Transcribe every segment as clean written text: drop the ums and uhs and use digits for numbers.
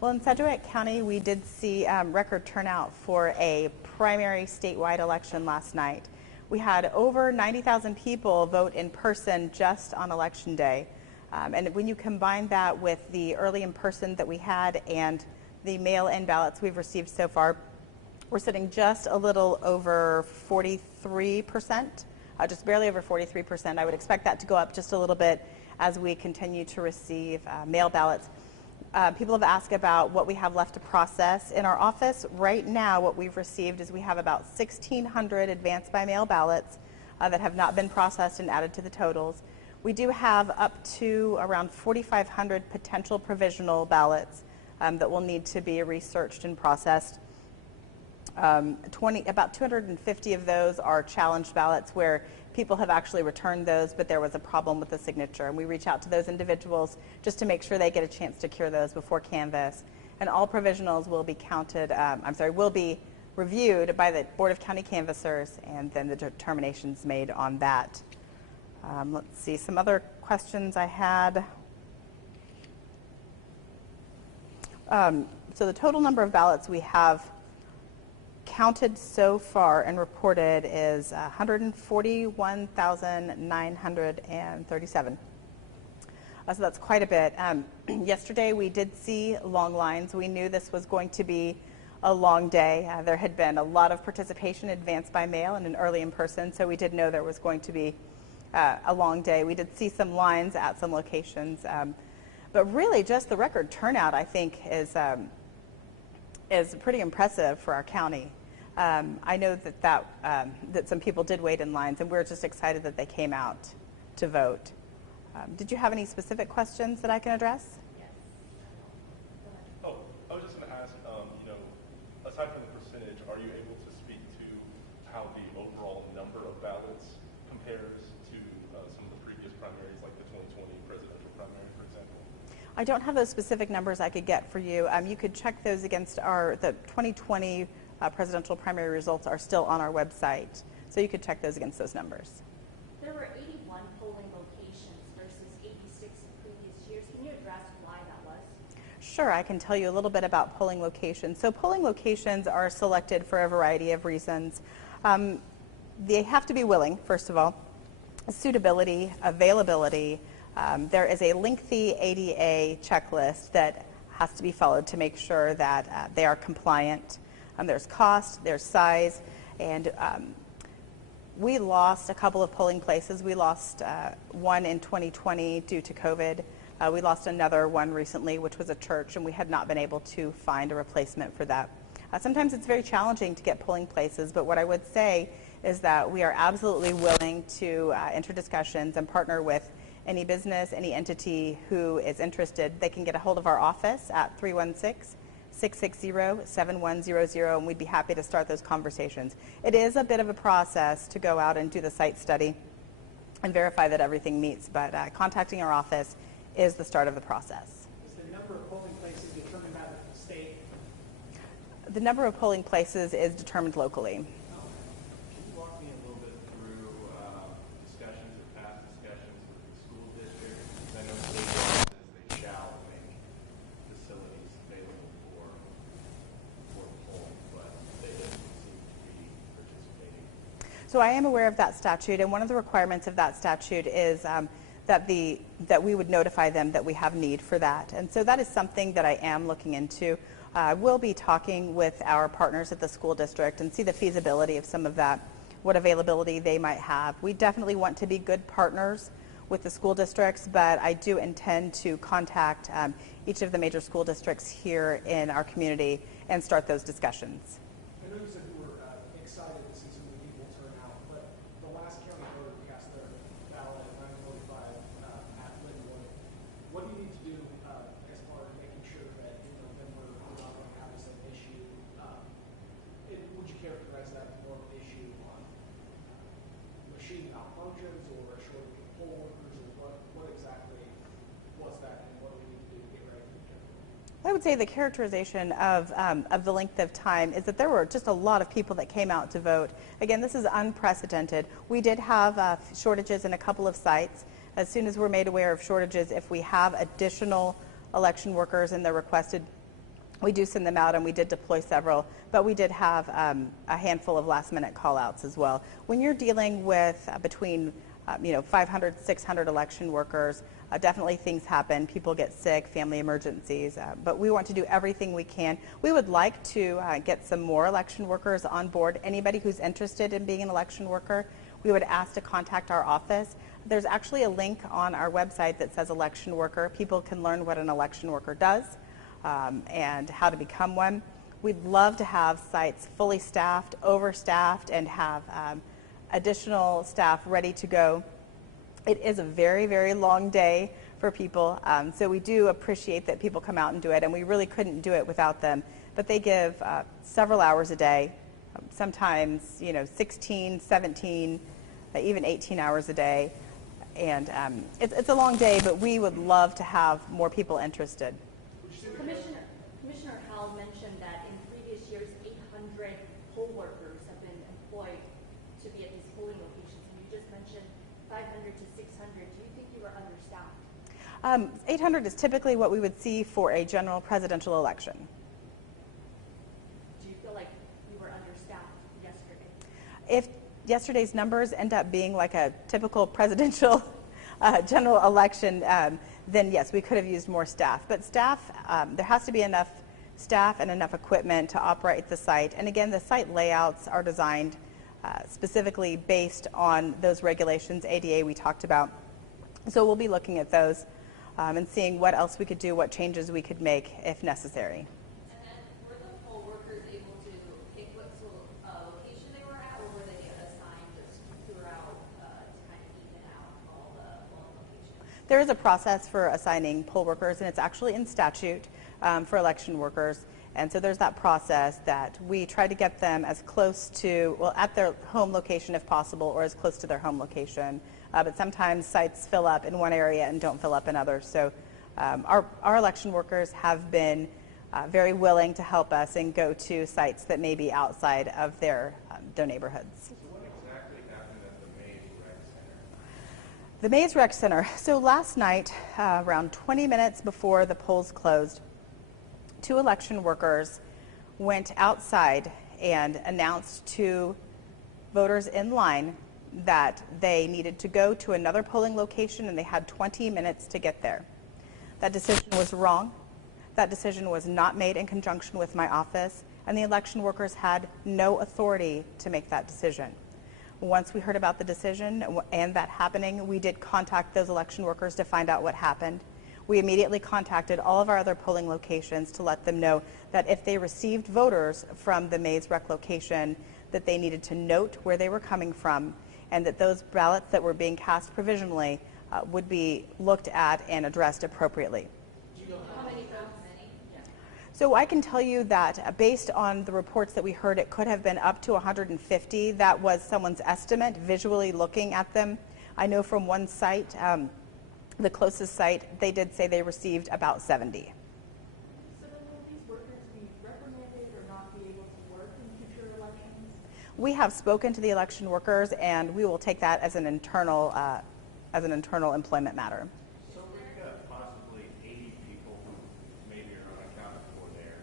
Well, in Sedgwick County, we did see record turnout for a primary statewide election last night. We had over 90,000 people vote in person just on Election Day. And when you combine that with the early in person that we had and the mail-in ballots we've received so far, we're sitting just a little over 43%, just barely over 43%. I would expect that to go up just a little bit as we continue to receive mail ballots. People have asked about what we have left to process in our office. Right now, what we've received is we have about 1,600 advanced by mail ballots that have not been processed and added to the totals. We do have up to around 4,500 potential provisional ballots that will need to be researched and processed. About 250 of those are challenged ballots where people have actually returned those, but there was a problem with the signature. And we reach out to those individuals just to make sure they get a chance to cure those before canvass. And all provisionals will be counted, will be reviewed by the Board of County Canvassers, and then the determinations made on that. Let's see, some other questions I had. So the total number of ballots we have counted so far and reported is 141,937. So that's quite a bit. Yesterday we did see long lines. We knew this was going to be a long day. There had been a lot of participation advanced by mail and an early in person, so we did know there was going to be a long day. We did see some lines at some locations, but really just the record turnout, I think, is pretty impressive for our county. I know that some people did wait in lines, and we're just excited that they came out to vote. Did you have any specific questions that I can address? Yes. Oh, I was just going to ask, aside from the percentage, are you able to speak to how the overall number of ballots compares to some of the previous primaries, like the 2020 presidential primary, for example? I don't have those specific numbers I could get for you. You could check those against the 2020 presidential primary results are still on our website, so you could check those against those numbers. There were 81 polling locations versus 86 in previous years. Can you address why that was? Sure, I can tell you a little bit about polling locations. So polling locations are selected for a variety of reasons. They have to be willing, first of all, suitability, availability. There is a lengthy ADA checklist that has to be followed to make sure that they are compliant. There's cost, there's size, and we lost a couple of polling places. We lost one in 2020 due to COVID. We lost another one recently, which was a church, and we had not been able to find a replacement for that. Sometimes it's very challenging to get polling places, but what I would say is that we are absolutely willing to enter discussions and partner with any business, any entity who is interested. They can get a hold of our office at 316-660-7100, and we'd be happy to start those conversations. It is a bit of a process to go out and do the site study and verify that everything meets, but contacting our office is the start of the process. Is the number of polling places determined by the state? The number of polling places is determined locally. Can you walk me a little bit through discussions or past discussions with the school district? Because I know state law says they shall make facilities available for polling, but they don't seem to be participating. So I am aware of that statute, and one of the requirements of that statute is that we would notify them that we have need for that. And so that is something that I am looking into. We'll be talking with our partners at the school district and see the feasibility of some of that, what availability they might have. We definitely want to be good partners with the school districts, but I do intend to contact each of the major school districts here in our community and start those discussions. I know you said you were excited to see some of the people turn out, but the last county voter cast their ballot at 9:45 at Linwood. What do you need to do as far as making sure that in November we're not going to have the same issue? Would you characterize that as more of an issue on machine malfunctions or a shortage of poll workers, or what exactly was that, and what do we need to do to get ready for November? I would say the characterization of the length of time is that there were just a lot of people that came out to vote. Again, this is unprecedented. We did have shortages in a couple of sites. As soon as we're made aware of shortages, if we have additional election workers and they're requested We do send them out, and we did deploy several, but we did have a handful of last-minute call-outs as well. When you're dealing with between 500, 600 election workers, definitely things happen. People get sick, family emergencies, but we want to do everything we can. We would like to get some more election workers on board. Anybody who's interested in being an election worker, we would ask to contact our office. There's actually a link on our website that says election worker. People can learn what an election worker does and how to become one. We'd love to have sites fully staffed, overstaffed, and have additional staff ready to go. It is a very, very long day for people, so we do appreciate that people come out and do it, and we really couldn't do it without them. But they give several hours a day, sometimes 16, 17, even 18 hours a day, and it's a long day, but we would love to have more people interested. Commissioner Howell mentioned that in previous years, 800 poll workers have been employed to be at these polling locations, and you just mentioned 500 to 600. Do you think you were understaffed? 800 is typically what we would see for a general presidential election. Do you feel like you were understaffed yesterday? If yesterday's numbers end up being like a typical presidential general election, then yes, we could have used more staff. But staff, there has to be enough staff and enough equipment to operate the site. And again, the site layouts are designed specifically based on those regulations, ADA we talked about. So we'll be looking at those and seeing what else we could do, what changes we could make if necessary. And then were the poll workers able to pick what location they were at, or were they assigned just throughout to kind of even out all the polling locations? There is a process for assigning poll workers, and it's actually in statute for election workers. And so there's that process that we try to get them as close to, well, at their home location if possible, or as close to their home location. But sometimes sites fill up in one area and don't fill up in others. So our election workers have been very willing to help us and go to sites that may be outside of their neighborhoods. So what exactly happened at the Mays Rec Center? The Mays Rec Center. So last night, around 20 minutes before the polls closed, 2 election workers went outside and announced to voters in line that they needed to go to another polling location and they had 20 minutes to get there. That decision was wrong. That decision was not made in conjunction with my office, and the election workers had no authority to make that decision. Once we heard about the decision and that happening, we did contact those election workers to find out what happened. We immediately contacted all of our other polling locations to let them know that if they received voters from the Mays Rec location, that they needed to note where they were coming from, and that those ballots that were being cast provisionally would be looked at and addressed appropriately. How many votes? Yeah. So I can tell you that based on the reports that we heard, it could have been up to 150. That was someone's estimate, visually looking at them. I know from one site, the closest site, they did say they received about 70. So then will these workers be reprimanded or not be able to work in future elections? We have spoken to the election workers, and we will take that as an internal employment matter. So we've got possibly 80 people who maybe are unaccounted for there.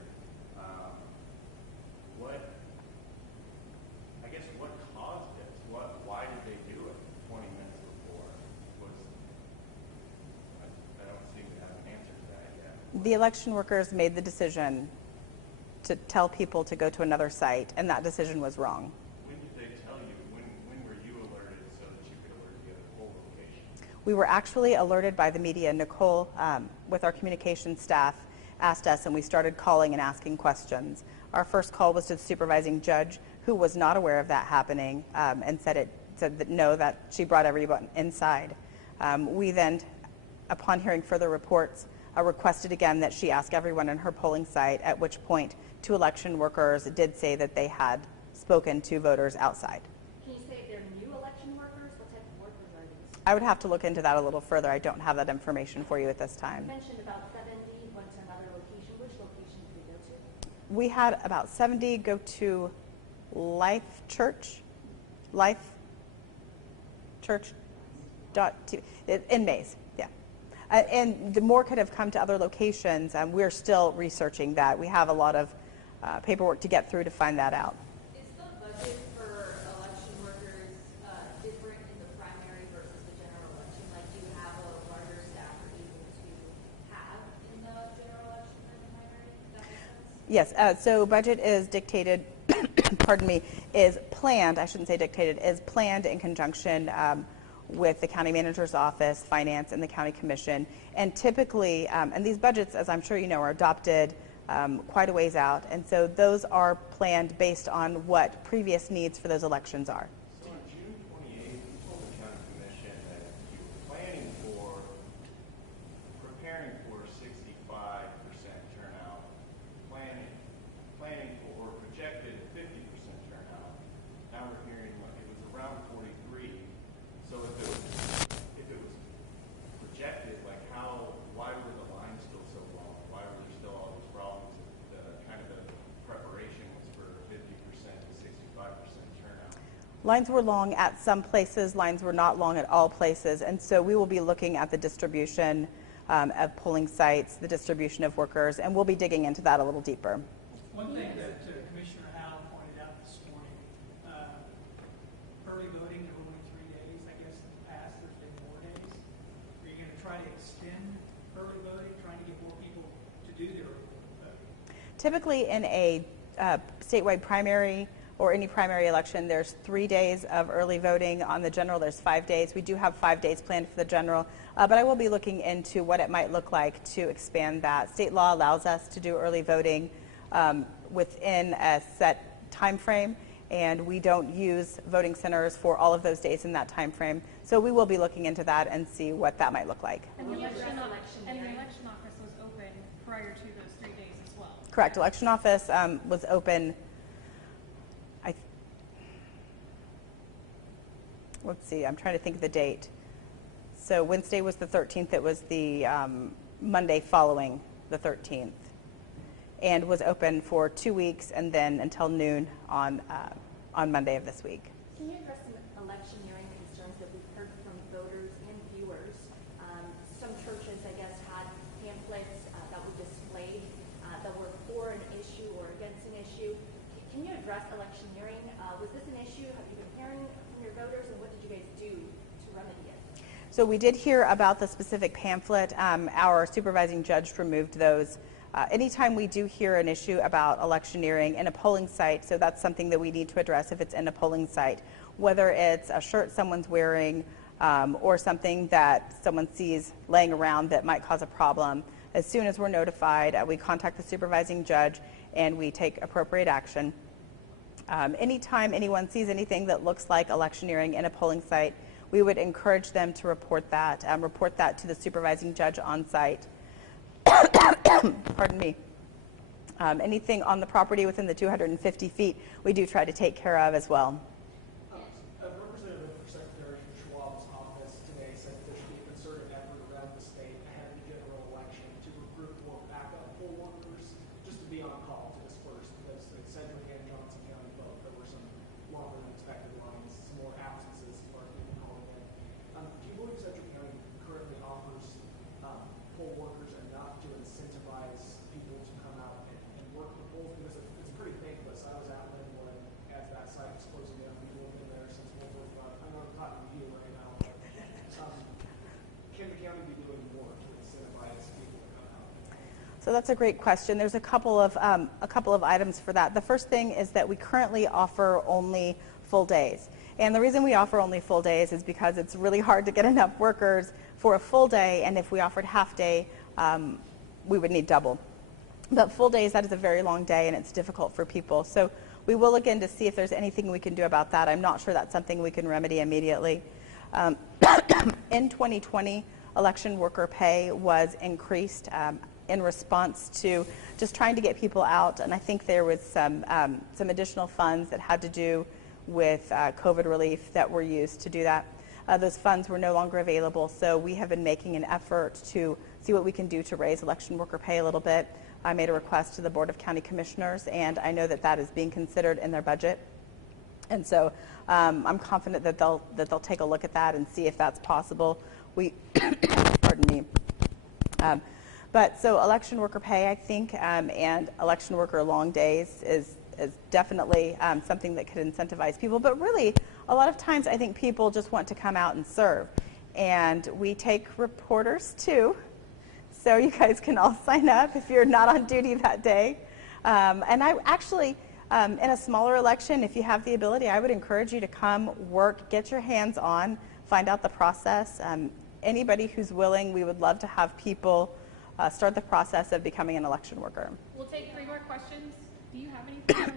What caused this? Why did they do it 20 minutes before? I don't seem to have an answer to that yet. The election workers made the decision to tell people to go to another site, and that decision was wrong. When did they tell you? When were you alerted so that you could alert the other poll location? We were actually alerted by the media. Nicole, with our communications staff, asked us, and we started calling and asking questions. Our first call was to the supervising judge, who was not aware of that happening, and said that no, that she brought everyone inside. We then, upon hearing further reports, requested again that she ask everyone in her polling site, at which point 2 election workers did say that they had spoken to voters outside. Can you say if they're new election workers? What type of workers are these? I would have to look into that a little further. I don't have that information for you at this time. You mentioned about 70 went to another location. Which location did they go to? We had about 70 go to Life Church in Mays, yeah. And the more could have come to other locations. We're still researching that. We have a lot of paperwork to get through to find that out. Is the budget for election workers different in the primary versus the general election? Like, do you have a larger staff you're able to have in the general election than the primary? Does that make sense? Yes, so budget is dictated, pardon me, is planned, I shouldn't say dictated, is planned in conjunction with the county manager's office, finance, and the county commission. And typically, and these budgets, as I'm sure you know, are adopted quite a ways out. And so those are planned based on what previous needs for those elections are. So on June 28th, you told the county commission that you were preparing for 65% turnout, planning for projected 50% turnout. Now we're hearing it was around 43. So if it was projected, like why were the lines still so long? Why were there still all these problems? The preparation was for 50% to 65% turnout. Lines were long at some places, lines were not long at all places, and so we will be looking at the distribution of polling sites, the distribution of workers, and we'll be digging into that a little deeper. One thing that Commissioner Howell pointed out this morning, early voting, there were only 3 days. I guess in the past there's been more days. Are you going to try to extend early voting, trying to get more people to do their early voting? Typically in a statewide primary or any primary election, there's 3 days of early voting. On the general, there's 5 days. We do have 5 days planned for the general, but I will be looking into what it might look like to expand that. State law allows us to do early voting within a set time frame, and we don't use voting centers for all of those days in that time frame. So we will be looking into that and see what that might look like. And the election office was open prior to those 3 days as well. Correct. Election office was open. Let's see. I'm trying to think of the date. So Wednesday was the 13th. It was the Monday following the 13th, and was open for 2 weeks and then until noon on Monday of this week. Can you address some electioneering concerns that we've heard from voters and viewers? Some churches, I guess, had pamphlets that were displayed that were for an issue or against an issue. Can you address electioneering? Was this an issue? Have you been hearing from your voters, and what did you guys do to remedy it? So we did hear about the specific pamphlet. Our supervising judge removed those. Anytime we do hear an issue about electioneering in a polling site, so that's something that we need to address if it's in a polling site, whether it's a shirt someone's wearing or something that someone sees laying around that might cause a problem. As soon as we're notified, we contact the supervising judge and we take appropriate action. Anytime anyone sees anything that looks like electioneering in a polling site, we would encourage them to report that to the supervising judge on site. Pardon me. Anything on the property within the 250 feet, we do try to take care of as well. A representative for Secretary Schwab's office today said there should be a concerted effort around the state ahead of the general election to recruit more backup poll workers just to be on call to disperse, because in Sedgwick and Johnson County both, there were some longer than expected lines, some more absences as far as people calling in. Do you believe Sedgwick County currently offers poll workers enough to incentivize people to come out and work the polls? Because it's pretty thankless. I was out there when, as that site was closing down, people have been there since World War V. I know I'm talking to you right now, but can the county be doing more to incentivize people to come out? So that's a great question. There's a couple of items for that. The first thing is that we currently offer only full days. And the reason we offer only full days is because it's really hard to get enough workers for a full day, and if we offered half day, we would need double. But full days, that is a very long day, and it's difficult for people. So we will look in to see if there's anything we can do about that. I'm not sure that's something we can remedy immediately. In 2020, election worker pay was increased in response to just trying to get people out, and I think there was some additional funds that had to do with COVID relief that were used to do that. Those funds were no longer available, so we have been making an effort to see what we can do to raise election worker pay a little bit. I made a request to the Board of County Commissioners, and I know that that is being considered in their budget. And so I'm confident that they'll take a look at that and see if that's possible. We, pardon me, But so election worker pay, I think, and election worker long days is definitely something that could incentivize people. But really, a lot of times I think people just want to come out and serve. And we take reporters too. So you guys can all sign up if you're not on duty that day. And I actually, in a smaller election, if you have the ability, I would encourage you to come work, get your hands on, find out the process. Anybody who's willing, we would love to have people start the process of becoming an election worker. We'll take 3 more questions. Do you have anything?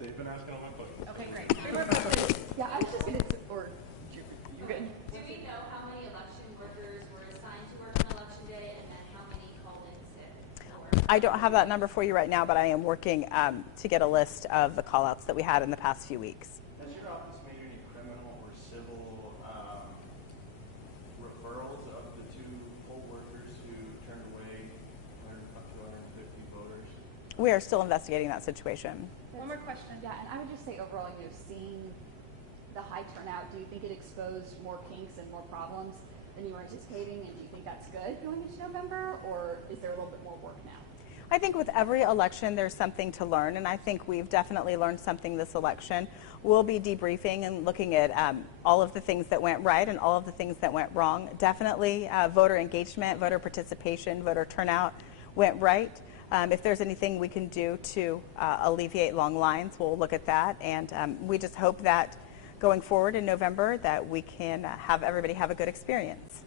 They've been asking all my questions. Okay, great. 3 more questions. Yeah, I was just going to, or you're good. Do we know how many election workers were assigned to work on election day and then how many called in sick? I don't have that number for you right now, but I am working to get a list of the call-outs that we had in the past few weeks. Has your office made any criminal or civil referrals of the 2 poll workers who turned away 250 voters? We are still investigating that situation. 1 more question. Yeah, and I would just say overall, seeing the high turnout, do you think it exposed more kinks and more problems than you were anticipating? And do you think that's good going into November, or is there a little bit more work now? I think with every election, there's something to learn, and I think we've definitely learned something this election. We'll be debriefing and looking at all of the things that went right and all of the things that went wrong. Definitely voter engagement, voter participation, voter turnout went right. If there's anything we can do to alleviate long lines, we'll look at that, and we just hope that going forward in November that we can have everybody have a good experience.